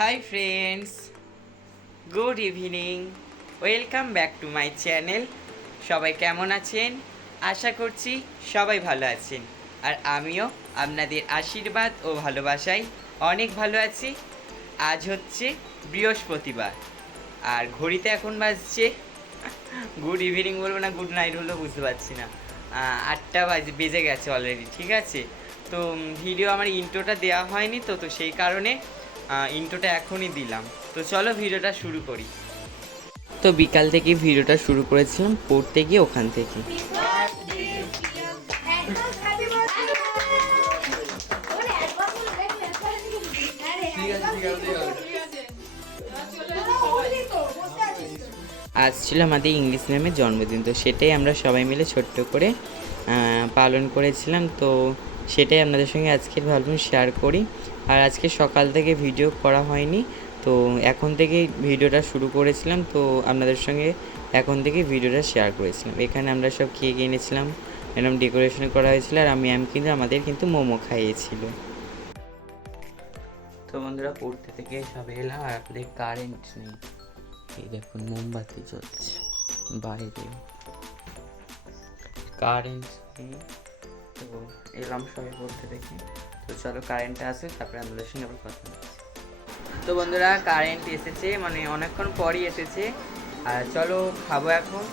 Hi friends, good evening. Welcome back to my channel. সবাই কেমন আছেন? আশা করছি সবাই ভালো আছেন। আর আমিও আপনাদের আশীর্বাদ ও ভালোবাসায় অনেক ভালো আছি। আজ হচ্ছে বৃহস্পতিবার, আর ঘড়িতে এখন বাজছে গুড ইভিনিং বলবো না গুড নাইট হলো বুঝতে পারছি না, 8টা বেজে গেছে অলরেডি। ঠিক আছে, তো ভিডিও আমার ইন্ট্রোটা দেওয়া হয়নি, তো তো সেই কারণে ইন্ট্রোটা এখনই দিলাম। তো চলো ভিডিওটা শুরু করি। তো বিকাল থেকে ভিডিওটা শুরু করেছিলাম পড়তে গিয়ে ওখান থেকে। আজ ছিল আমাদের ইংলিশ ম্যামের জন্মদিন, তো সেটাই আমরা সবাই মিলে ছোট্ট করে পালন করেছিলাম। তো সেটাই আপনাদের সঙ্গে আজকের ভাবলাম শেয়ার করি। আর আজকে সকাল থেকে ভিডিও করা হয়নি, তো এখন থেকেই ভিডিওটা শুরু করেছিলাম। তো আপনাদের সঙ্গে এখন থেকে ভিডিওটা শেয়ার করেছিলাম। এখানে আমরা সব কেক এনেছিলাম, এরকম ডেকোরেশন করা হয়েছিল, আর ম্যাম কিন্তু আমাদের কিন্তু মোমো খাইয়েছিল। তো বন্ধুরা পড়তে থেকে সব এলাম, আর আপনাদের কারেন্ট নেই। এই দেখুন মোমবাতি জ্বলছে বাইরে, কারেন্ট নেই। তো এলাম সবাই পড়তে দেখি। তো চলো কারেন্টটা আসে, তারপরে আমাদের সঙ্গে আবার কথা হচ্ছে। তো বন্ধুরা কারেন্ট এসেছে, মানে অনেকক্ষণ পরই এসেছে। আর চলো খাবো এখন,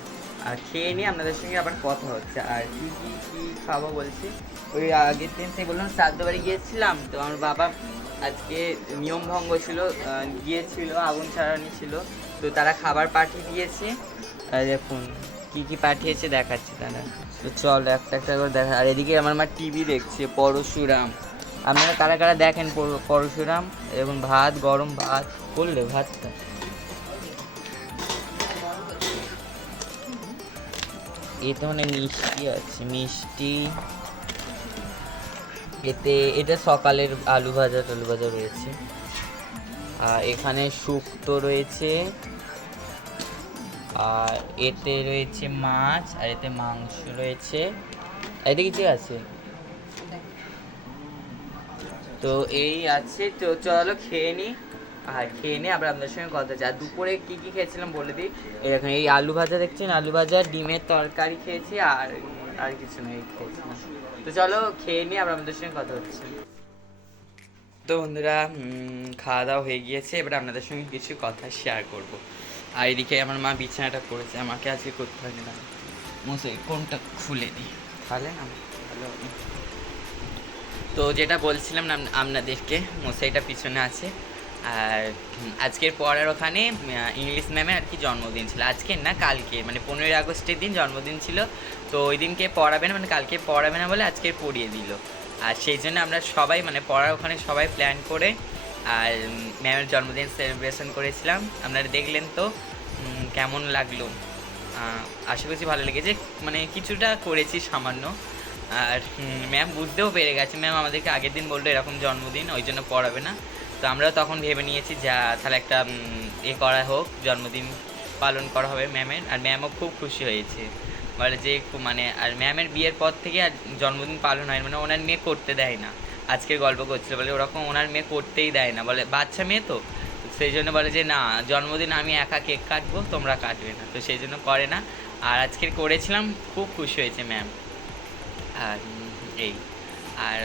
আর খেয়ে নিয়ে আপনাদের সঙ্গে আবার কথা হচ্ছে। আর কী কী কী খাবো বলছি, ওই আগের দিন থেকে বললাম শ্রাদ্ধ বাড়ি গিয়েছিলাম। তো আমার বাবা আজকে নিয়ম ভঙ্গ ছিল, গিয়েছিল, আগুন ছাড়ানি ছিল, তো তারা খাবার পাঠিয়ে দিয়েছে। আর দেখুন কী কী পাঠিয়েছে দেখাচ্ছে তারা। তো চল একটা একটা করে দেখা। আর এদিকে আমার মা টিভি দেখছে, পরশুরাম। আপনারা কারা কারা দেখেন পরশুরাম? এখন ভাত, গরম ভাত করলে ভাতটা, এতে মানে মিষ্টি আছে, মিষ্টি এতে, এটা সকালের আলু ভাজা টালু ভাজা রয়েছে। আর এখানে শুক্তো রয়েছে, আর এতে রয়েছে মাছ, আর এতে মাংস রয়েছে। এতে কিছু আছে, তো এই আছে। তো চলো খেয়ে নিই, আর খেয়ে নিয়ে আবার আপনাদের সঙ্গে কথা হচ্ছে। আর দুপুরে কী কী খেয়েছিলাম বলে দিই। এরকম এই আলু ভাজা দেখছেন, আলু ভাজা, ডিমের তরকারি খেয়েছি, আর আর কিছু নেই খেয়েছিলাম। তো চলো খেয়ে নিয়ে আবার আপনাদের সঙ্গে কথা হচ্ছে। তো বন্ধুরা খাওয়া দাওয়া হয়ে গিয়েছে, এবার আপনাদের সঙ্গে কিছু কথা শেয়ার করব। আর এদিকে আমার মা বিছানাটা করেছে, আমাকে আজকে করতে হবে না। মশাই কোনটা খুলে দিই তাহলে না ভালো হবে। তো যেটা বলছিলাম না আপনাদেরকে, মশাইটা পিছনে আছে। আর আজকের পড়ার ওখানে ইংলিশ ম্যামে আর কি জন্মদিন ছিল, আজকের না কালকে, মানে 15ই আগস্টের দিন জন্মদিন ছিল। তো ওই দিনকে পড়াবে না, মানে কালকে পড়াবে না বলে আজকে পড়িয়ে দিল। আর সেই জন্য আমরা সবাই মানে পড়ার ওখানে সবাই প্ল্যান করে আর ম্যামের জন্মদিন সেলিব্রেশন করেছিলাম। আপনারা দেখলেন তো কেমন লাগলো? আশা করছি ভালো লেগেছে, মানে কিছুটা করেছি সামান্য। আর ম্যাম বুঝতেও পেরে গেছে, ম্যাম আমাদেরকে আগের দিন বললো এরকম জন্মদিন, ওই জন্য পড়াবে না। তো আমরাও তখন ভেবে নিয়েছি যা তাহলে একটা করা হোক, জন্মদিন পালন করা হবে ম্যামের। আর ম্যামও খুব খুশি হয়েছে, বলে যে মানে আর ম্যামের বিয়ের পর থেকে আর জন্মদিন পালন হয়, মানে ওনার মেয়ে করতে দেয় না। আজকের গল্প করছিল, বলে ওরকম ওনার মেয়ে করতেই দেয় না, বলে বাচ্চা মেয়ে তো, সেই জন্য বলে যে না জন্মদিন আমি একা কেক কাটবো, তোমরা কাটবে না, তো সেই জন্য করে না। আর আজকের করেছিলাম, খুব খুশি হয়েছে ম্যাম। আর এই আর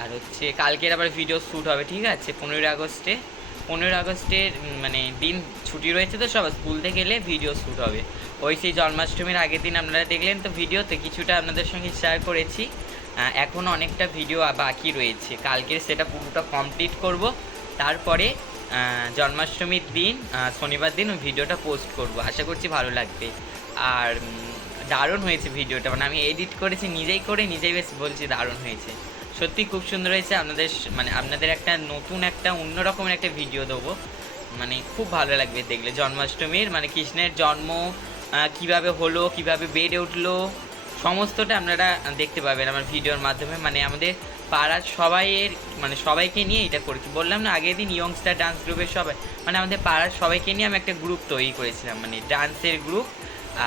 আর হচ্ছে কালকের আবার ভিডিও শ্যুট হবে, ঠিক আছে, 15ই আগস্টে। 15ই আগস্টের মানে দিন ছুটি রয়েছে, তো সব স্কুল থেকে গেলে ভিডিও শ্যুট হবে। ওই সেই জন্মাষ্টমীর আগের দিন আপনারা দেখলেন তো ভিডিওতে, কিছুটা আপনাদের সঙ্গে শেয়ার করেছি। এখনও অনেকটা ভিডিও বাকি রয়েছে, কালকের সেটা পুরোটা কমপ্লিট করব। তারপরে জন্মাষ্টমীর দিন শনিবার দিন ওই ভিডিওটা পোস্ট করব, আশা করছি ভালো লাগবে। আর দারুণ হয়েছে ভিডিওটা, মানে আমি এডিট করেছি নিজেই করে নিজেই, বেশ বলছি দারুণ হয়েছে, সত্যি খুব সুন্দর হয়েছে। আপনাদের মানে আপনাদের একটা নতুন একটা অন্য রকমের একটা ভিডিও দেবো, মানে খুব ভালো লাগবে দেখলে। জন্মাষ্টমীর মানে কৃষ্ণের জন্ম কিভাবে হলো, কিভাবে বেড়ে উঠলো, সমস্তটা আপনারা দেখতে পাবেন আমার ভিডিওর মাধ্যমে। মানে আমাদের পাড়ার সবাইয়ের মানে সবাইকে নিয়ে এটা করেছি, বললাম না আগের দিন ইয়ংস্টার ডান্স গ্রুপের সবাই, মানে আমাদের পাড়ার সবাইকে নিয়ে আমি একটা গ্রুপ তৈরি করেছিলাম, মানে ডান্সের গ্রুপ।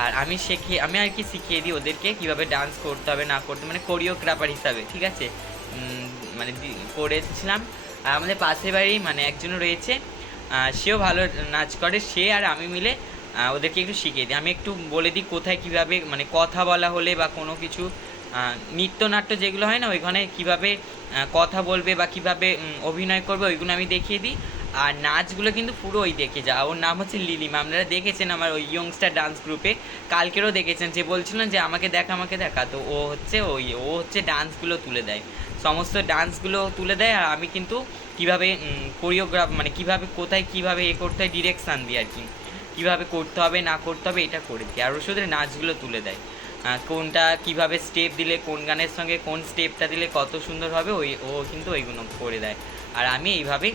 আর আমি আর কি শিখিয়ে দিই ওদেরকে কীভাবে ডান্স করতে হবে না করতে, মানে কোরিওগ্রাফার হিসাবে, ঠিক আছে, মানে করেছিলাম। আর আমাদের পাশের বাড়ি মানে একজনও রয়েছে, সেও ভালো নাচ করে, সে আর আমি মিলে ওদেরকে একটু শিখিয়ে দিই। আমি একটু বলে দিই কোথায় কীভাবে মানে কথা বলা হলে বা কোনো কিছু নৃত্যনাট্য যেগুলো হয় না ওইখানে কীভাবে কথা বলবে বা কীভাবে অভিনয় করবে ওইগুলো আমি দেখিয়ে দিই। আর নাচগুলো কিন্তু পুরো ওই দেখে যা, ওর নাম হচ্ছে লিলিমা, আপনারা দেখেছেন আমার ওই ইয়ংস্টার ডান্স গ্রুপে, কালকেরও দেখেছেন, যে বলছিলেন যে আমাকে দেখা, তো ও হচ্ছে ডান্সগুলো তুলে দেয়, সমস্ত ডান্সগুলো তুলে দেয়। আর আমি কিন্তু কীভাবে কোরিওগ্রাফ মানে কীভাবে কোথায় কীভাবে করতে হয় ডিরেকশান দিই আর কি, কীভাবে করতে হবে না করতে হবে এটা করে দিই। আর ওর সাথে নাচগুলো তুলে দেয়, কোনটা কীভাবে স্টেপ দিলে কোন গানের সঙ্গে কোন স্টেপটা দিলে কত সুন্দর হবে ও কিন্তু ওইগুলো করে দেয়, আর আমি এইভাবেই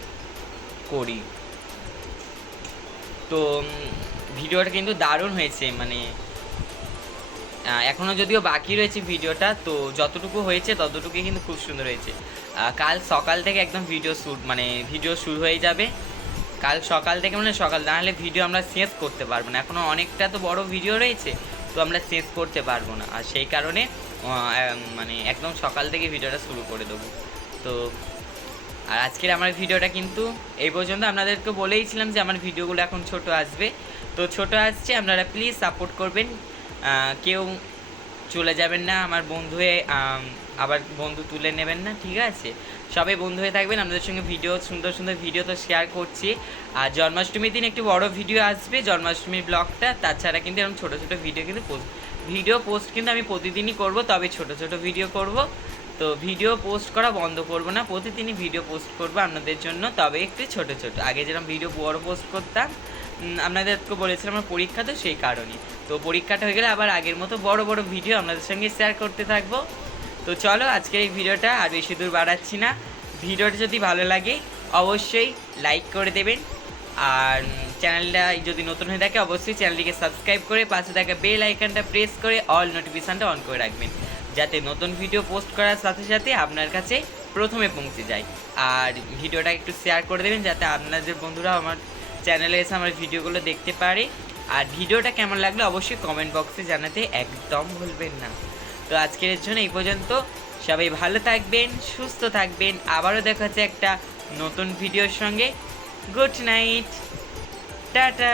করি। তো ভিডিওটা কিন্তু দারুণ হয়েছে, মানে এখনও যদিও বাকি রয়েছে ভিডিওটা, তো যতটুকু হয়েছে ততটুকুই কিন্তু খুব সুন্দর হয়েছে। কাল সকাল থেকে একদম ভিডিও শুরু হয়ে যাবে, কাল সকাল থেকে মানে সকাল, নাহলে ভিডিও আমরা শেষ করতে পারবো না, এখনও অনেকটা তো বড় ভিডিও রয়েছে, তো আমরা শেষ করতে পারবো না, আর সেই কারণে মানে একদম সকাল থেকে ভিডিওটা শুরু করে দেবো। তো আর আজকের আমার ভিডিওটা কিন্তু এই পর্যন্ত, আপনাদেরকে বলেইছিলাম যে আমার ভিডিওগুলো এখন ছোট আসবে, তো ছোট আসছে, আপনারা প্লিজ সাপোর্ট করবেন, কেউ চলে যাবেন না আমার বন্ধু হয়ে, আবার বন্ধু তুলে নেবেন না, ঠিক আছে? সবাই বন্ধু হয়ে থাকবেন, আপনাদের সঙ্গে সুন্দর সুন্দর ভিডিও তো শেয়ার করছি। আর জন্মাষ্টমীর দিন একটি বড় ভিডিও আসবে, জন্মাষ্টমীর ব্লগটা, তাছাড়া কিন্তু এরকম ছোটো ছোটো ভিডিও কিন্তু পোস্ট কিন্তু আমি প্রতিদিনই করব, তবে ছোট ছোট ভিডিও করব। তো ভিডিও পোস্ট করা বন্ধ করব না, প্রতিদিনই ভিডিও পোস্ট করব আপনাদের জন্য, তবে একটু ছোট ছোট। আগে যেরকম ভিডিও বড় পোস্ট করতাম, আপনাদেরকে বলেছিলাম আমার পরীক্ষা, তো সেই কারণেই, তো পরীক্ষাটা হয়ে গেলে আবার আগের মতো বড় বড় ভিডিও আপনাদের সঙ্গে শেয়ার করতে থাকবো। তো চলো আজকের এই ভিডিওটা আর বেশি দূর বাড়াচ্ছি না, ভিডিওটা যদি ভালো লাগে অবশ্যই লাইক করে দেবেন, আর চ্যানেলটা যদি নতুন হয়ে থাকে অবশ্যই চ্যানেলটিকে সাবস্ক্রাইব করে পাশে থাকা বেল আইকনটা প্রেস করে অল নোটিফিকেশানটা অন করে রাখবেন, যাতে নতুন ভিডিও পোস্ট করার সাথে সাথে আপনার কাছে প্রথমে পৌঁছে যায়। আর ভিডিওটা একটু শেয়ার করে দেবেন, যাতে আপনাদের বন্ধুরা আমার চ্যানেলে এসে আমার ভিডিওগুলো দেখতে পারে। আর ভিডিওটা কেমন লাগলো অবশ্যই কমেন্ট বক্সে জানাতে একদম ভুলবেন না। তো আজকের জন্য এই পর্যন্ত, সবাই ভালো থাকবেন, সুস্থ থাকবেন, আবারও দেখা হচ্ছে একটা নতুন ভিডিওর সঙ্গে। Good night, tata.